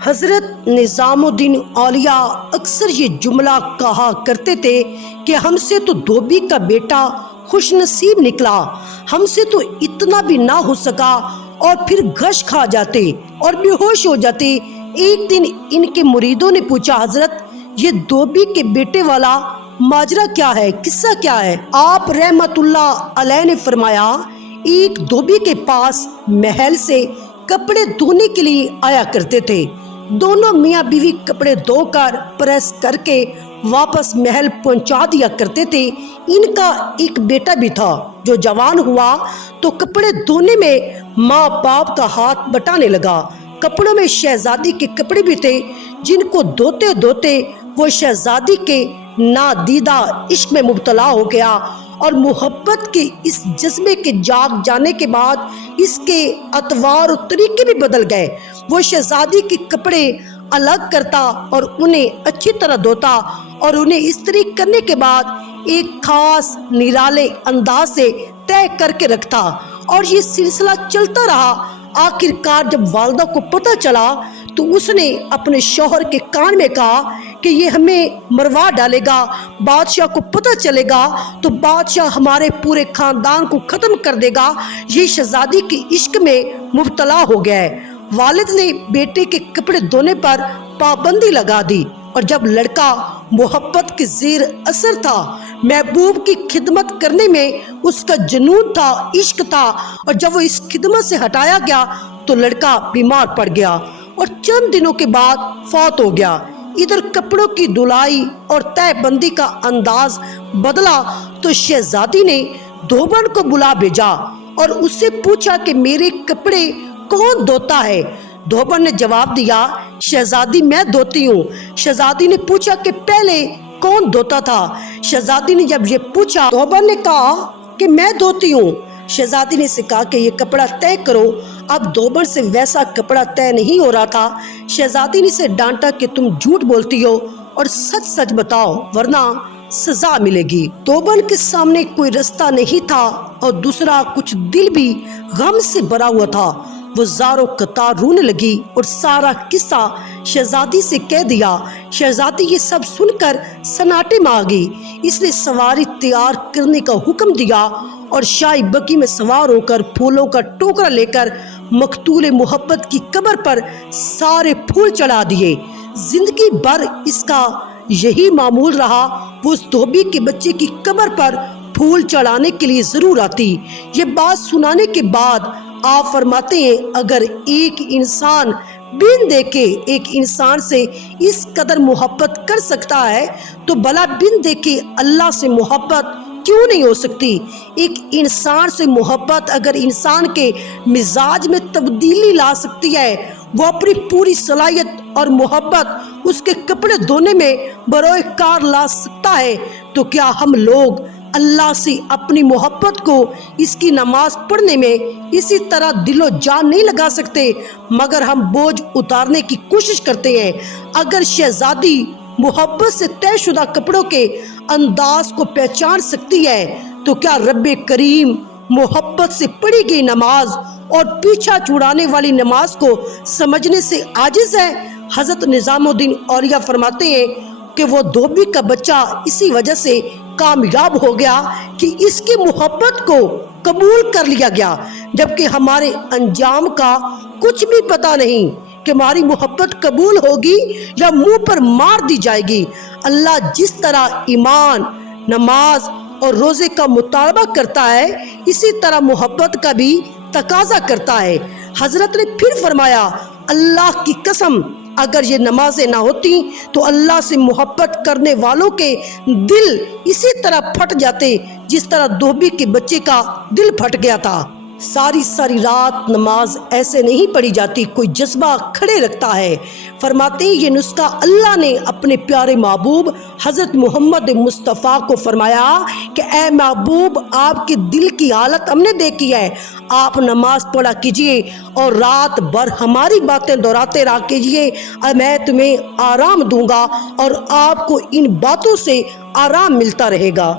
حضرت نظام الدین اولیاء اکثر یہ جملہ کہا کرتے تھے کہ ہم سے تو دھوبی کا بیٹا خوش نصیب نکلا، ہم سے تو اتنا بھی نہ ہو سکا اور پھر گھش کھا جاتے اور بے ہوش ہو جاتے۔ ایک دن ان کے مریدوں نے پوچھا، حضرت یہ دھوبی کے بیٹے والا ماجرا کیا ہے، قصہ کیا ہے؟ آپ رحمت اللہ علیہ نے فرمایا، ایک دھوبی کے پاس محل سے کپڑے دھونے کے لیے آیا کرتے تھے۔ دونوں میاں بیوی کپڑے دھو کر پریس کر کے واپس محل پہنچا دیا کرتے تھے۔ ان کا ایک بیٹا بھی تھا جو جوان ہوا تو کپڑے دھونے میں ماں باپ کا ہاتھ بٹانے لگا۔ کپڑوں میں شہزادی کے کپڑے بھی تھے جن کو دھوتے دھوتے وہ شہزادی کے نادیدہ عشق میں مبتلا ہو گیا اور محبت کے اس جذبے کے جاگ جانے کے بعد اس کے اطوار و طریقے بھی بدل گئے۔ وہ شہزادی کے کپڑے الگ کرتا اور انہیں اچھی طرح دھوتا اور انہیں استری کرنے کے بعد ایک خاص نرالے انداز سے طے کر کے رکھتا، اور یہ سلسلہ چلتا رہا۔ آخر کار جب والدہ کو پتہ چلا تو اس نے اپنے شوہر کے کان میں کہا کہ یہ ہمیں مروا ڈالے گا، بادشاہ کو پتہ چلے گا تو بادشاہ ہمارے پورے خاندان کو ختم کر دے گا، یہ شہزادی کے عشق میں مبتلا ہو گیا ہے۔ والد نے بیٹے کے کپڑے دھونے پر پابندی لگا دی، اور جب لڑکا محبت کے زیر اثر تھا، محبوب کی خدمت کرنے میں اس کا جنون تھا، عشق تھا، اور جب وہ اس خدمت سے ہٹایا گیا تو لڑکا بیمار پڑ گیا اور چند دنوں کے بعد فوت ہو گیا۔ ادھر کپڑوں کی دھلائی اور طے بندی کا انداز بدلا تو شہزادی نے دھوبن کو بلا بھیجا اور اس سے پوچھا کہ میرے کپڑے کون دھوتا ہے؟ دھوبن نے جواب دیا، شہزادی میں دھوتی ہوں۔ شہزادی نے پوچھا کہ پہلے کون دھوتا تھا؟ شہزادی نے جب یہ پوچھا، دھوبن نے کہا کہ میں دھوتی ہوں۔ شہزادی نے سے کہا کہ یہ کپڑا طے کرو۔ اب دھوبن سے ویسا کپڑا طے نہیں ہو رہا تھا۔ شہزادی نے سے ڈانٹا کہ تم جھوٹ بولتی ہو اور سچ سچ بتاؤ ورنہ سزا ملے گی۔ دھوبن کے سامنے کوئی رستہ نہیں تھا اور دوسرا کچھ دل بھی غم سے بھرا ہوا تھا۔ وہ زاروں قطار رونے لگی اور سارا قصہ شہزادی سے کہہ دیا۔ شہزادی یہ سب سن کر سناٹے میں آ گئی۔ اس نے سواری تیار کرنے کا حکم دیا اور شاہی بگی میں سوار ہو کر پھولوں کا ٹوکرا لے کر مقتول محبت کی قبر پر سارے پھول چڑھا دیے۔ زندگی بھر اس کا یہی معمول رہا، وہ اس دھوبی کے بچے کی قبر پر پھول چڑھانے کے لیے ضرور آتی۔ یہ بات سنانے کے بعد آپ فرماتے ہیں، اگر ایک انسان بن دیکھے ایک انسان سے اس قدر محبت کر سکتا ہے تو بھلا بن دیکھے اللہ سے محبت کیوں نہیں ہو سکتی؟ ایک انسان سے محبت اگر انسان کے مزاج میں تبدیلی لا سکتی ہے، وہ اپنی پوری صلاحیت اور محبت اس کے کپڑے دھونے میں بروئے کار لا سکتا ہے، تو کیا ہم لوگ اللہ سے اپنی محبت کو اس کی نماز پڑھنے میں اسی طرح دل و جان نہیں لگا سکتے؟ مگر ہم بوجھ اتارنے کی کوشش کرتے ہیں۔ اگر شہزادی محبت سے طے شدہ کپڑوں کے انداز کو پہچان سکتی ہے تو کیا رب کریم محبت سے پڑھی گئی نماز اور پیچھا چھڑانے والی نماز کو سمجھنے سے عاجز ہے؟ حضرت نظام الدین اولیاء فرماتے ہیں کہ وہ دھوبی کا بچہ اسی وجہ سے کامیاب ہو گیا کہ اس کی محبت کو قبول کر لیا گیا، جبکہ ہمارے انجام کا کچھ بھی پتہ نہیں کہ ہماری محبت قبول ہوگی یا منہ پر مار دی جائے گی۔ اللہ جس طرح ایمان، نماز اور روزے کا مطالبہ کرتا ہے، اسی طرح محبت کا بھی تقاضا کرتا ہے۔ حضرت نے پھر فرمایا، اللہ کی قسم اگر یہ نمازیں نہ ہوتی تو اللہ سے محبت کرنے والوں کے دل اسی طرح پھٹ جاتے جس طرح دھوبی کے بچے کا دل پھٹ گیا تھا۔ ساری رات نماز ایسے نہیں پڑھی جاتی، کوئی جذبہ کھڑے رکھتا ہے۔ فرماتے ہیں یہ نسخہ اللہ نے اپنے پیارے محبوب حضرت محمد مصطفیٰ کو فرمایا کہ اے محبوب، آپ کے دل کی حالت ہم نے دیکھی ہے، آپ نماز پڑھا کیجئے اور رات بھر ہماری باتیں دہراتے رہا کیجئے، میں تمہیں آرام دوں گا اور آپ کو ان باتوں سے آرام ملتا رہے گا۔